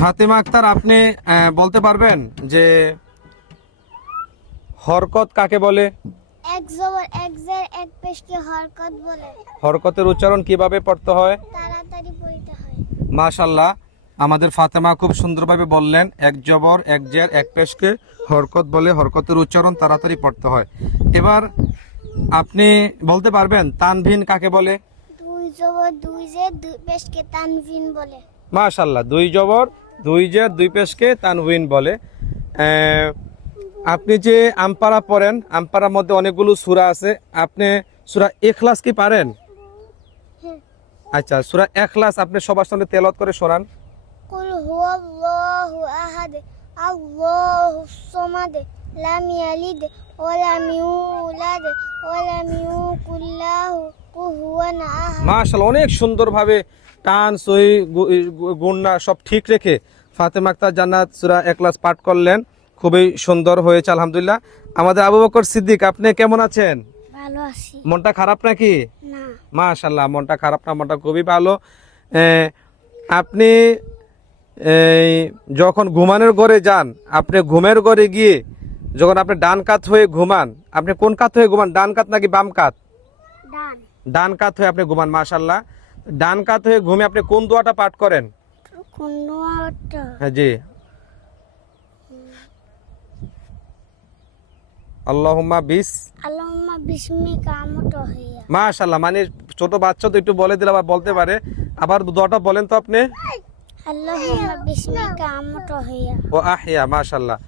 ফাতেমা আক্তার আপনি বলতে পারবেন যে হরকত কাকে বলে? এক জবর এক জের এক পেশকে হরকত বলে। হরকতের উচ্চারণ কীভাবে পড়তে হয়? তাড়াতাড়ি পড়তে হয়। মাশাল্লাহ আমাদের ফাতেমা খুব সুন্দরভাবে বললেন এক জবর এক জের এক পেশকে হরকত বলে হরকতের উচ্চারণ তাড়াতাড়ি পড়তে হয়। এবার আপনি বলতে পারবেন তানভিন কাকে বলে? দুই জবর দুই জের দুই পেশকে তানভিন বলে। মাশাল্লাহ দুই জবর দুই জের দুই পেশকে তানভিন বলে। আপনি যে আমপারা পড়েন আমপারার মধ্যে অনেকগুলো সূরা আছে। আপনি সূরা এখলাস কি পারেন? হ্যাঁ। আচ্ছা সুরা এখলাস আপনি সবার সামনে তেলত করে শোনান। কুল হুয়াল্লাহু আহাদ আল্লাহুস সামাদ লাম ইয়ালিদ ওয়া লাম ইউলাদ ওয়া লাম ইউকুল লাহু কুফুয়ান আহাদ। মাশাল অনেক সুন্দরভাবে টান সহি গু- গু- সব ঠিক রেখে ফাতেমা আক্তার জান্নাত সুরা একলাস পাঠ করলেন। খুবই সুন্দর হয়েছে আলহামদুলিল্লাহ। আমাদের আবু বকর সিদ্দিক আপনি কেমন আছেন? মনটা খারাপ নাকি? মাশাল্লাহ মনটা খারাপ না মনটা খুবই ভালো। আপনি এই, যখন ঘুমানোর ঘরে যান আপনি ঘুমের ঘরে গিয়ে যখন আপনি ডান কাত হয়ে ঘুমান আপনি কোন কাত হয়ে ঘুমান? ডান কাত নাকি বাম কাত? ডান। ডান কাত হয়ে আপনি ঘুমান মাশাল্লাহ ডান কাত হয়ে ঘুমে আপনি কোন দোয়াটা পাঠ করেন? কোনটা হ্যাঁ জি। আল্লাহুম্মা বিস আল্লাহুম্মা বিসমিকা আমত হইয়া মাশাল্লাহ মানে ছোট বাচ্চা তো একটু বলে দিলে আবার বলতে পারে। আবার দোয়াটা বলেন তো আপনি। আল্লাহুম্মা বিসমিকা আমত ও আহিয়া মাশাল্লাহ